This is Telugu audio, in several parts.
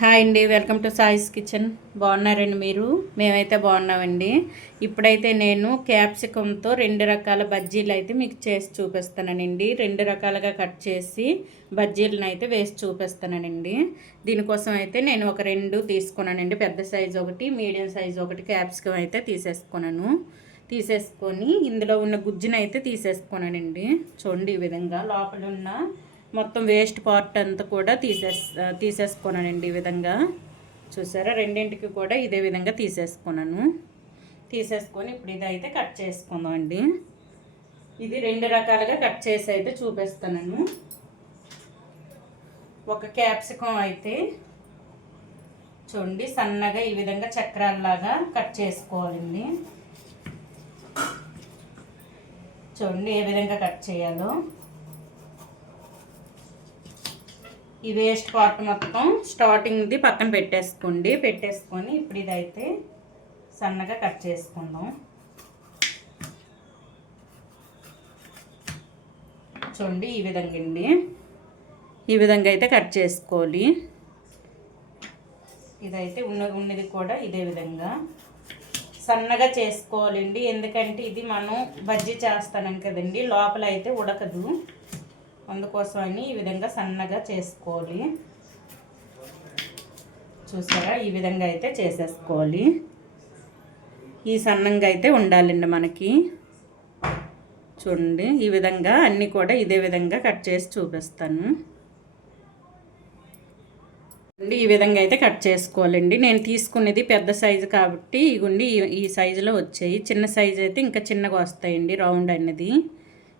హాయ్ అండి, వెల్కమ్ టు సాయిస్ కిచెన్. బాగున్నారండి మీరు? మేమైతే బాగున్నామండి. ఇప్పుడైతే నేను క్యాప్సికంతో 2 రకాల బజ్జీలు అయితే మీకు చేసి చూపిస్తానండి. 2 రకాలుగా కట్ చేసి బజ్జీలను అయితే వేసి చూపిస్తానండి. దీనికోసం అయితే నేను ఒక 2 తీసుకున్నానండి. పెద్ద సైజు ఒకటి, మీడియం సైజు ఒకటి క్యాప్సికం అయితే తీసేసుకొని ఇందులో ఉన్న గుజ్జును అయితే తీసేసుకున్నానండి. చూడండి, ఈ విధంగా లోపల ఉన్న మొత్తం వేస్ట్ పార్ట్ అంతా కూడా తీసేసుకున్నానండి. ఈ విధంగా చూసారా, రెండింటికి కూడా ఇదే విధంగా తీసేసుకొని ఇప్పుడు ఇదైతే కట్ చేసుకుందాం అండి. ఇది 2 రకాలుగా కట్ చేసి అయితే చూపిస్తాను. ఒక క్యాప్సికం అయితే చూడండి సన్నగా ఈ విధంగా చక్రాల్లాగా కట్ చేసుకోవాలండి. చూడండి ఏ విధంగా కట్ చేయాలో. ఈ వేస్ట్ పార్ట్ మొత్తం స్టార్టింగ్ది పక్కన పెట్టేసుకొని ఇప్పుడు ఇదైతే సన్నగా కట్ చేసుకుందాం. చూడండి ఈ విధంగా అండి, ఈ విధంగా అయితే కట్ చేసుకోవాలి. ఇదైతే ఉన్నది కూడా ఇదే విధంగా సన్నగా చేసుకోవాలండి. ఎందుకంటే ఇది మనం బజ్జీ చేస్తానం కదండి, లోపల అయితే ఉడకదు. అందుకోసమని ఈ విధంగా సన్నగా చేసుకోవాలి. చూసారా, ఈ విధంగా అయితే చేసేసుకోవాలి. ఈ సన్నంగా అయితే ఉండాలండి మనకి. చూడండి ఈ విధంగా అన్నీ కూడా ఇదే విధంగా కట్ చేసి చూపిస్తాను. ఈ విధంగా అయితే కట్ చేసుకోవాలండి. నేను తీసుకునేది పెద్ద సైజు కాబట్టి ఇగుండి ఈ సైజులో వచ్చాయి. చిన్న సైజు అయితే ఇంకా చిన్నగా వస్తాయండి, రౌండ్ అనేది.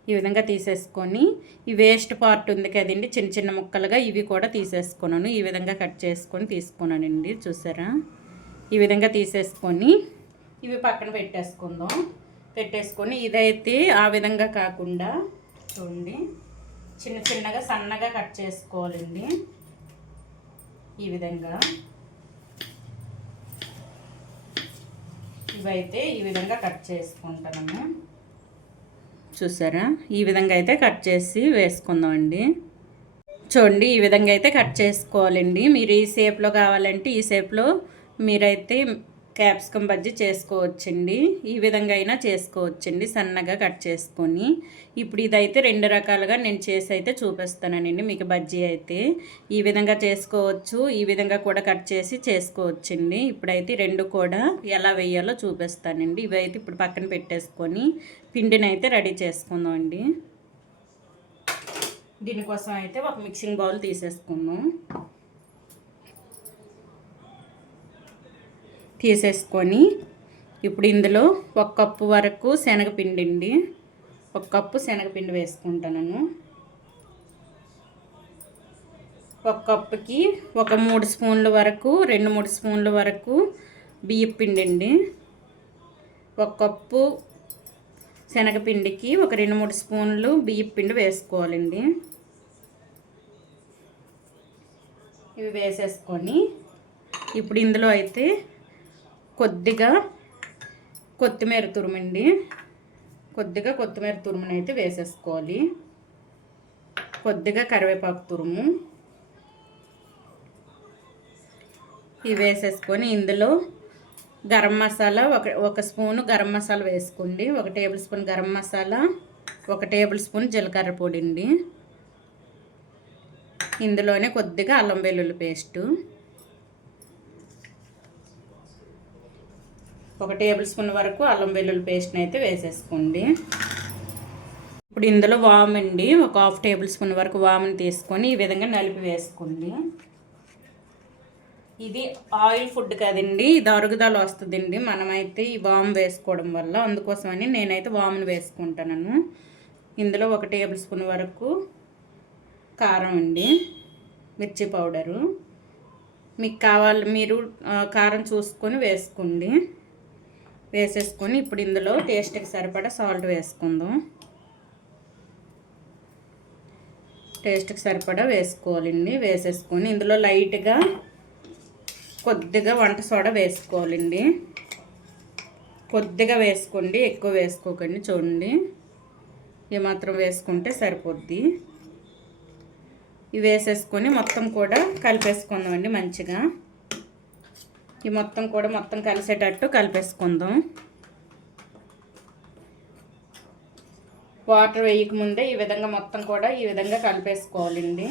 ఈ విధంగా తీసేసుకొని ఈ వేస్ట్ పార్ట్ ఉంది కదండి, చిన్న చిన్న ముక్కలుగా ఇవి కూడా తీసేసుకున్నాను. ఈ విధంగా కట్ చేసుకొని తీసుకున్నానండి. చూసారా, ఈ విధంగా తీసేసుకొని ఇవి పక్కన పెట్టేసుకొని ఇదైతే ఆ విధంగా కాకుండా చూడండి చిన్న చిన్నగా సన్నగా కట్ చేసుకోవాలండి. ఈ విధంగా ఇవైతే ఈ విధంగా కట్ చేసుకుంటాను. చూసారా, ఈ విధంగా అయితే కట్ చేసి వేసుకుందామండి. చూడండి ఈ విధంగా అయితే కట్ చేసుకోవాలండి. మీరు ఈ షేప్లో కావాలంటే ఈ షేప్లో మీరైతే క్యాప్సికం బజ్జీ చేసుకోవచ్చండి. ఈ విధంగా అయినా చేసుకోవచ్చండి, సన్నగా కట్ చేసుకొని. ఇప్పుడు ఇదైతే 2 రకాలుగా నేను చేసి అయితే చూపిస్తానండి మీకు. బజ్జీ అయితే ఈ విధంగా చేసుకోవచ్చు, ఈ విధంగా కూడా కట్ చేసి చేసుకోవచ్చండి. ఇప్పుడైతే 2 కూడా ఎలా వేయాలో చూపిస్తానండి. ఇవైతే ఇప్పుడు పక్కన పెట్టేసుకొని పిండిని అయితే రెడీ చేసుకుందాం అండి. దీనికోసం అయితే ఒక మిక్సింగ్ బౌల్ తీసేసుకొని ఇప్పుడు ఇందులో 1 కప్పు వరకు శనగపిండి అండి, 1 కప్పు శనగపిండి వేసుకుంటాను. 1 కప్పుకి ఒక 3 స్పూన్ల వరకు 2-3 స్పూన్ల వరకు బియ్యం పిండి అండి. 1 కప్పు శనగపిండికి ఒక 2-3 స్పూన్లు బియ్యం పిండి వేసుకోవాలండి. ఇవి వేసేసుకొని ఇప్పుడు ఇందులో అయితే కొద్దిగా కొత్తిమీర తురుమండి, కొద్దిగా కొత్తిమీర తురుముని అయితే వేసేసుకోవాలి. కొద్దిగా కరివేపాకు తురుము ఇవి వేసేసుకొని ఇందులో గరం మసాలా ఒక స్పూను గరం మసాలా వేసుకోండి. 1 table spoon garam masala, 1 table spoon జీలకర్ర పొడి అండి. ఇందులోనే కొద్దిగా అల్లం వెల్లుల్లి పేస్టు, 1 టేబుల్ స్పూన్ వరకు అల్లం వెల్లుల్లి పేస్ట్ని అయితే వేసేసుకోండి. ఇప్పుడు ఇందులో వాము అండి, ఒక 1/2 టేబుల్ స్పూన్ వరకు వాముని తీసుకొని ఈ విధంగా నలిపి వేసుకోండి. ఇది ఆయిల్ ఫుడ్ కదండి, ఇది అరుగుదల వస్తుందండి మనమైతే ఈ వాము వేసుకోవడం వల్ల. అందుకోసమని నేనైతే వాముని వేసుకుంటాను. ఇందులో 1 టేబుల్ స్పూన్ వరకు కారం అండి, మిర్చి పౌడరు. మీకు మీరు కారం చూసుకొని వేసుకోండి. వేసేసుకొని ఇప్పుడు ఇందులో టేస్ట్కి సరిపడా సాల్ట్ వేసుకుందాం. టేస్ట్కి సరిపడా వేసుకోవాలండి. వేసేసుకొని ఇందులో లైట్గా కొద్దిగా వంట సోడా వేసుకోవాలండి. కొద్దిగా వేసుకోండి, ఎక్కువ వేసుకోకండి. చూడండి ఏమాత్రం వేసుకుంటే సరిపోద్ది. ఇవి వేసేసుకొని మొత్తం కూడా కలిపేసుకుందామండి మంచిగా. ఈ మొత్తం కూడా మొత్తం కలిసేటట్టు కలిపేసుకుందాం. వాటర్ వేయకముందే ఈ విధంగా మొత్తం కూడా ఈ విధంగా కలిపేసుకోవాలండి.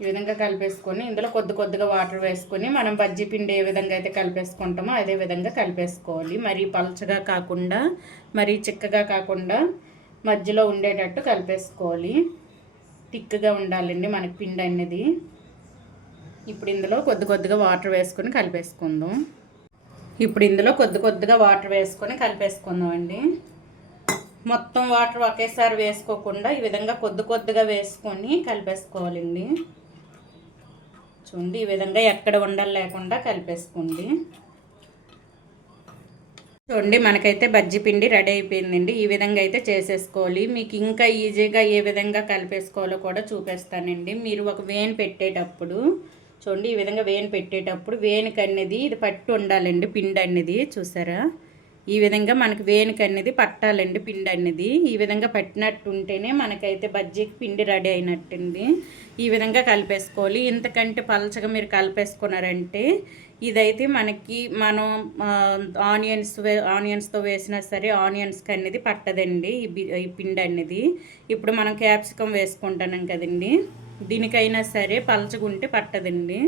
ఈ విధంగా కలిపేసుకొని ఇందులో కొద్దిగా వాటర్ వేసుకొని మనం బజ్జీ పిండి ఏ విధంగా అయితే కలిపేసుకుంటామో అదే విధంగా కలిపేసుకోవాలి. మరీ పలచగా కాకుండా మరీ చిక్కగా కాకుండా మధ్యలో ఉండేటట్టు కలిపేసుకోవాలి. థిక్గా ఉండాలండి మనకి పిండి అనేది. ఇప్పుడు ఇందులో కొద్దిగా వాటర్ వేసుకొని కలిపేసుకుందాం. ఇప్పుడు ఇందులో కొద్దిగా వాటర్ వేసుకొని కలిపేసుకుందాం అండి. మొత్తం వాటర్ ఒకేసారి వేసుకోకుండా ఈ విధంగా కొద్దిగా వేసుకొని కలిపేసుకోవాలండి. చూడండి, ఈ విధంగా ఎక్కడ ఉండలు లేకుండా కలిపేసుకోండి. చూడండి, మనకైతే బజ్జీ పిండి రెడీ అయిపోయిందండి. ఈ విధంగా అయితే చేసేసుకోవాలి. మీకు ఇంకా ఈజీగా ఏ విధంగా కలిపేసుకోవాలో కూడా చూపిస్తానండి. మీరు ఒక వేన్ పెట్టేటప్పుడు చూడండి, ఈ విధంగా వేన్ పెట్టేటప్పుడు వేనికి అనేది ఇది పట్టు ఉండాలండి. పిండి అనేది చూసారా, ఈ విధంగా మనకి వేనికి అనేది పట్టాలండి. పిండి అనేది ఈ విధంగా పట్టినట్టు ఉంటేనే మనకైతే బజ్జీకి పిండి రెడీ అయినట్టుంది. ఈ విధంగా కలిపేసుకోవాలి. ఇంతకంటే పలచగా మీరు కలిపేసుకున్నారంటే ఇదైతే మనకి మనం ఆనియన్స్తో వేసినా సరే ఆనియన్స్కి అనేది పట్టదండి ఈ పిండి అనేది. ఇప్పుడు మనం క్యాప్సికమ్ వేసుకుంటున్నాం కదండి, దీనికైనా సరే పలచగా ఉంటే పట్టదండి.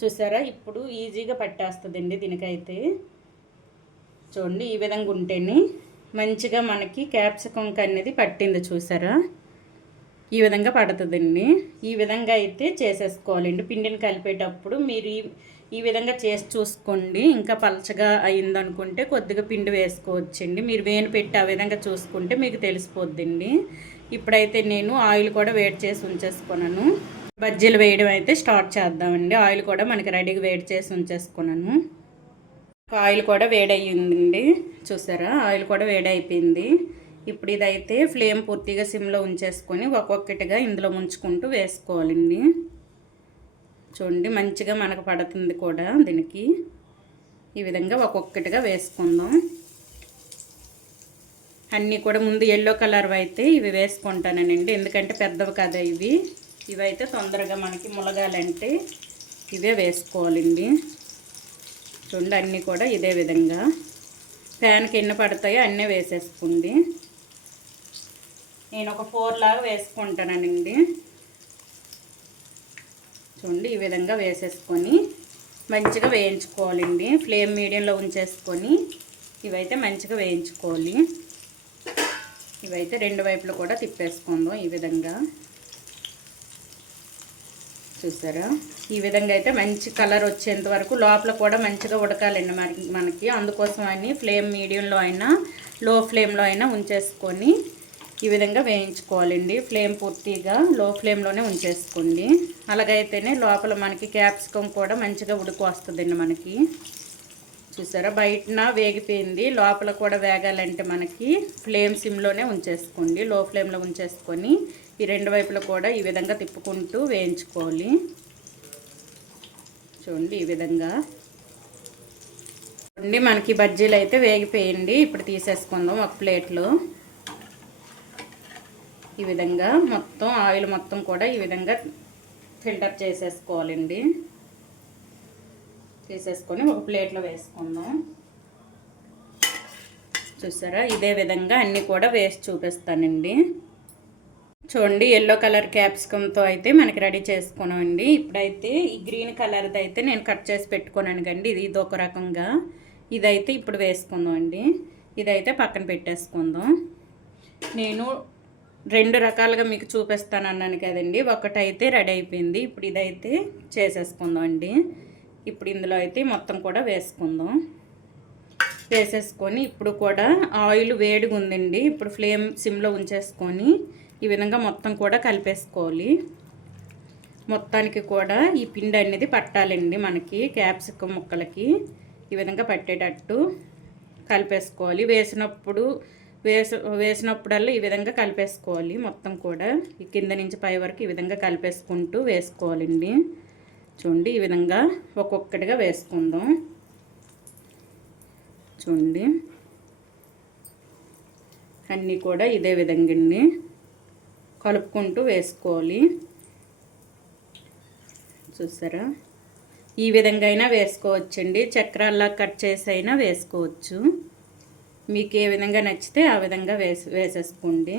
చూసారా, ఇప్పుడు ఈజీగా పట్టేస్తుందండి దీనికైతే. చూడండి, ఈ విధంగా ఉంటేనే మంచిగా మనకి క్యాప్సికమ్ అనేది పట్టింది. చూసారా, ఈ విధంగా పడుతుందండి. ఈ విధంగా అయితే చేసేసుకోవాలండి. పిండిని కలిపేటప్పుడు మీరు ఈ విధంగా చేసి చూసుకోండి. ఇంకా పలచగా అయిందనుకుంటే కొద్దిగా పిండి వేసుకోవచ్చండి. మీరు వేని పెట్టి ఆ విధంగా చూసుకుంటే మీకు తెలిసిపోద్దండి. ఇప్పుడైతే నేను ఆయిల్ కూడా వేడి చేసి ఉంచేసుకున్నాను. బజ్జీలు వేయడం అయితే స్టార్ట్ చేద్దామండి. ఆయిల్ కూడా మనకి రెడీగా వేడి చేసి ఉంచేసుకున్నాను. ఆయిల్ కూడా వేడయ్యిందండి. చూసారా, ఆయిల్ కూడా వేడైపోయింది. ఇప్పుడు ఇదైతే ఫ్లేమ్ పూర్తిగా సిమ్లో ఉంచేసుకొని ఒక్కొక్కటిగా ఇందులో ముంచుకుంటూ వేసుకోవాలండి. చూడండి, మంచిగా మనకు పడుతుంది కూడా దీనికి. ఈ విధంగా ఒక్కొక్కటిగా వేసుకుందాం. అన్నీ కూడా ముందు ఎల్లో కలర్ అయితే ఇవి వేసుకుంటానండి, ఎందుకంటే పెద్దవి కదా ఇవి. ఇవైతే తొందరగా మనకి ములగాలంటే ఇవే వేసుకోవాలండి. చూడండి, అన్నీ కూడా ఇదే విధంగా ప్యాన్కి ఎన్ని పడతాయో అన్నీ వేసేసుకోండి. నేను ఒక 4 లాగా వేసుకుంటానండి. చూడండి, ఈ విధంగా వేసేసుకొని మంచిగా వేయించుకోవాలండి. ఫ్లేమ్ మీడియంలో ఉంచేసుకొని ఇవైతే మంచిగా వేయించుకోవాలి. ఇవైతే రెండు వైపులు కూడా తిప్పేసుకుందాం ఈ విధంగా. చూసారా, ఈ విధంగా అయితే మంచి కలర్ వచ్చేంత వరకు లోపల కూడా మంచిగా ఉడకాలండి మనకి. అందుకోసం అని ఫ్లేమ్ మీడియంలో అయినా లో ఫ్లేమ్లో అయినా ఉంచేసుకొని ఈ విధంగా వేయించుకోవాలండి. ఫ్లేమ్ పూర్తిగా లో ఫ్లేమ్లోనే ఉంచేసుకోండి. అలాగైతేనే లోపల మనకి క్యాప్సికమ్ కూడా మంచిగా ఉడికి వస్తుందండి మనకి. చూసారా, బయటన వేగిపోయింది, లోపల కూడా వేగాలంటే మనకి ఫ్లేమ్ సిమ్లోనే ఉంచేసుకోండి. లో ఫ్లేమ్లో ఉంచేసుకొని ఈ రెండు వైపులు కూడా ఈ విధంగా తిప్పుకుంటూ వేయించుకోవాలి. చూడండి, ఈ విధంగా చూడండి, మనకి బజ్జీలు అయితే వేగిపోయింది. ఇప్పుడు తీసేసుకుందాం ఒక ప్లేట్లో. ఈ విధంగా మొత్తం ఆయిల్ మొత్తం కూడా ఈ విధంగా ఫిల్టర్ చేసేసుకోవాలండి. తీసేసుకొని ఒక ప్లేట్లో వేసుకుందాం. చూసారా, ఇదే విధంగా అన్నీ కూడా వేసి చూపిస్తానండి. చూడండి, ఎల్లో కలర్ క్యాప్సికమ్తో అయితే మనకి రెడీ చేసుకున్నామండి. ఇప్పుడైతే ఈ గ్రీన్ కలర్ది అయితే నేను కట్ చేసి పెట్టుకున్నాను కండి. ఇది ఒక రకంగా. ఇదైతే ఇప్పుడు వేసుకుందాం అండి. ఇదైతే పక్కన పెట్టేసుకుందాం. నేను 2 రకాలుగా మీకు చూపిస్తాను అన్నాను కదండి. ఒకటైతే రెడీ అయిపోయింది. ఇప్పుడు ఇదైతే చేసేసుకుందాం అండి. ఇప్పుడు ఇందులో అయితే మొత్తం కూడా వేసుకుందాం. వేసేసుకొని ఇప్పుడు కూడా ఆయిల్ వేడిగా ఉందండి. ఇప్పుడు ఫ్లేమ్ సిమ్లో ఉంచేసుకొని ఈ విధంగా మొత్తం కూడా కలిపేసుకోవాలి. మొత్తానికి కూడా ఈ పిండి అనేది పట్టాలండి మనకి క్యాప్సికమ్ ముక్కలకి. ఈ విధంగా పట్టేటట్టు కలిపేసుకోవాలి. వేసినప్పుడల్లా ఈ విధంగా కలిపేసుకోవాలి. మొత్తం కూడా ఈ కింద నుంచి పై వరకు ఈ విధంగా కలిపేసుకుంటూ వేసుకోవాలండి. చూడండి, ఈ విధంగా ఒక్కొక్కటిగా వేసుకుందాం. చూడండి, అన్నీ కూడా ఇదే విధంగా అండి. కలుపుకుంటూ వేసుకోవాలి. చూసారా, ఈ విధంగా అయినా వేసుకోవచ్చండి. చక్రాల్లా కట్ చేసి అయినా వేసుకోవచ్చు. మీకు ఏ విధంగా నచ్చితే ఆ విధంగా వేసేసుకోండి.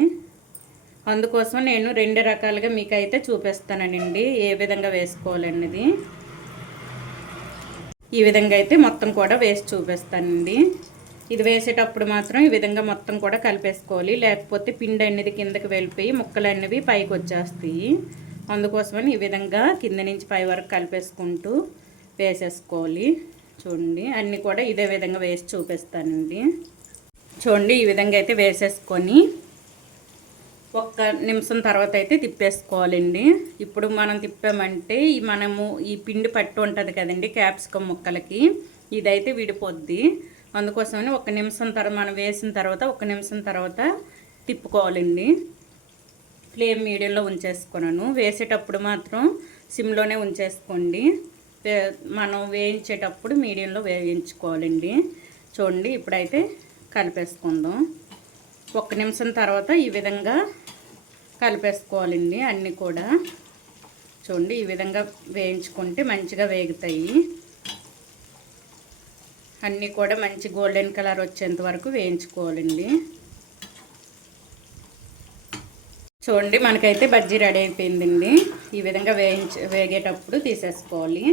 అందుకోసం నేను 2 రకాలుగా మీకైతే చూపిస్తానండి ఏ విధంగా వేసుకోవాలన్నది. ఈ విధంగా అయితే మొత్తం కూడా వేసి చూపిస్తానండి. ఇది వేసేటప్పుడు మాత్రం ఈ విధంగా మొత్తం కూడా కలిపేసుకోవాలి, లేకపోతే పిండి అనేది కిందకి వెళ్ళిపోయి ముక్కలు అనేవి పైకి వచ్చేస్తాయి. అందుకోసమని ఈ విధంగా కింద నుంచి పై వరకు కలిపేసుకుంటూ వేసేసుకోవాలి. చూడండి, అన్నీ కూడా ఇదే విధంగా వేసి చూపిస్తానండి. చూడండి, ఈ విధంగా అయితే వేసేసుకొని 1 నిమిషం తర్వాత అయితే తిప్పేసుకోవాలండి. ఇప్పుడు మనం తిప్పామంటే మనము ఈ పిండి పట్టు ఉంటుంది కదండి క్యాప్సికమ్ ముక్కలకి, ఇదైతే విడిపోద్ది. అందుకోసమని 1 నిమిషం తర్వాత మనం వేసిన తర్వాత 1 నిమిషం తర్వాత తిప్పుకోవాలండి. ఫ్లేమ్ మీడియంలో ఉంచేసుకున్నాను. వేసేటప్పుడు మాత్రం సిమ్లోనే ఉంచేసుకోండి. మనం వేయించేటప్పుడు మీడియంలో వేయించుకోవాలండి. చూడండి, ఇప్పుడైతే కలిపేసుకుందాం. 1 నిమిషం తర్వాత ఈ విధంగా కలిపేసుకోవాలండి అన్నీ కూడా. చూడండి, ఈ విధంగా వేయించుకుంటే మంచిగా వేగుతాయి. అన్నీ కూడా మంచి గోల్డెన్ కలర్ వచ్చేంత వరకు వేయించుకోవాలండి. చూడండి, మనకైతే బజ్జీ రెడీ అయిపోయిందండి. ఈ విధంగా వేగేటప్పుడు తీసేసుకోవాలి.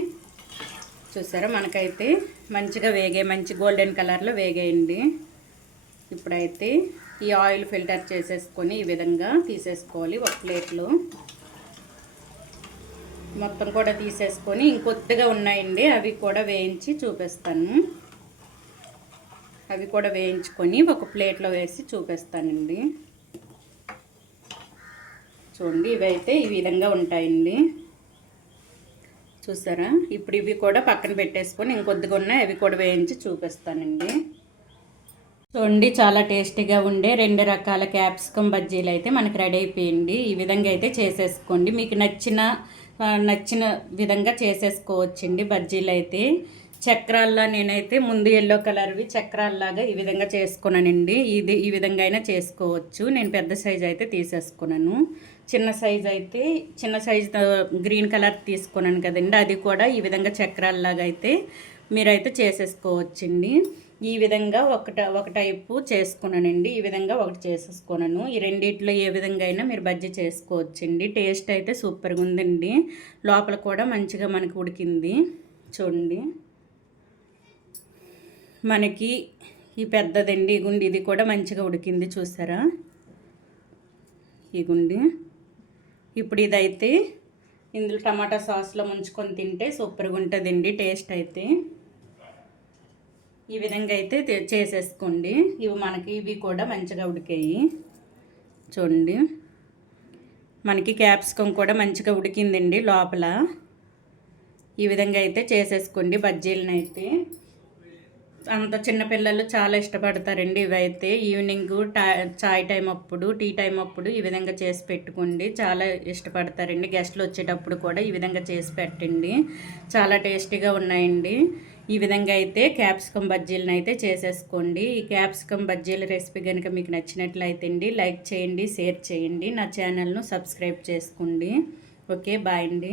చూసారా, మనకైతే మంచిగా మంచి గోల్డెన్ కలర్లో వేగేయండి. ఇప్పుడైతే ఈ ఆయిల్ ఫిల్టర్ చేసేసుకొని ఈ విధంగా తీసేసుకోవాలి. ఒక ప్లేట్లో మొత్తం కూడా తీసేసుకొని ఇంకొద్దిగా ఉన్నాయండి, అవి కూడా వేయించి చూపిస్తాను. అవి కూడా వేయించుకొని ఒక ప్లేట్లో వేసి చూపిస్తానండి. చూడండి, ఇవైతే ఈ విధంగా ఉంటాయండి. చూసారా, ఇప్పుడు ఇవి కూడా పక్కన పెట్టేసుకొని ఇంకొద్దిగా ఉన్నాయి, అవి కూడా వేయించి చూపిస్తానండి. చూడండి, చాలా టేస్టీగా ఉండే 2 రకాల క్యాప్సికమ్ బజ్జీలు అయితే మనకు రెడీ అయిపోయింది. ఈ విధంగా అయితే చేసేసుకోండి. మీకు నచ్చిన విధంగా చేసేసుకోవచ్చండి బజ్జీలు అయితే. చక్రాల్లా నేనైతే ముందు ఎల్లో కలర్వి చక్రాల్లాగా ఈ విధంగా చేసుకున్నానండి. ఈ విధంగా అయినా చేసుకోవచ్చు. నేను పెద్ద సైజు అయితే తీసేసుకున్నాను. చిన్న సైజు గ్రీన్ కలర్ తీసుకున్నాను కదండి, అది కూడా ఈ విధంగా చక్రాల్లాగా అయితే మీరైతే చేసేసుకోవచ్చండి. ఈ విధంగా ఒక టైపు చేసుకున్నానండి. ఈ విధంగా ఒకటి చేసేసుకున్నాను. ఈ రెండిట్లో ఏ విధంగా అయినా మీరు బజ్జీ చేసుకోవచ్చండి. టేస్ట్ అయితే సూపర్గా ఉందండి. లోపల కూడా మంచిగా మనకి ఉడికింది. చూడండి, మనకి ఈ పెద్దదండి ఈ గుండి, ఇది కూడా మంచిగా ఉడికింది. చూసారా, ఈ గుండి. ఇప్పుడు ఇదైతే ఇందులో టమాటా సాస్లో ముంచుకొని తింటే సూపర్గా ఉంటుందండి టేస్ట్ అయితే. ఈ విధంగా అయితే చేసేసుకోండి. ఇవి కూడా మంచిగా ఉడికాయి. చూడండి, మనకి క్యాప్సికమ్ కూడా మంచిగా ఉడికిందండి లోపల. ఈ విధంగా అయితే చేసేసుకోండి బజ్జీలను అయితే. అంత చిన్నపిల్లలు చాలా ఇష్టపడతారండి ఇవైతే. ఈవినింగ్ చాయ్ టైం అప్పుడు, టీ టైం అప్పుడు ఈ విధంగా చేసి పెట్టుకోండి, చాలా ఇష్టపడతారండి. గెస్ట్లు వచ్చేటప్పుడు కూడా ఈ విధంగా చేసి పెట్టండి, చాలా టేస్టీగా ఉన్నాయండి. ఈ విధంగా అయితే క్యాప్సికమ్ బజ్జీలను అయితే చేసేసుకోండి. ఈ క్యాప్సికమ్ బజ్జీల రెసిపీ కనుక మీకు నచ్చినట్లయితే అండి లైక్ చేయండి, షేర్ చేయండి, నా ఛానల్ను సబ్స్క్రైబ్ చేసుకోండి. ఓకే, బాయ్ అండి.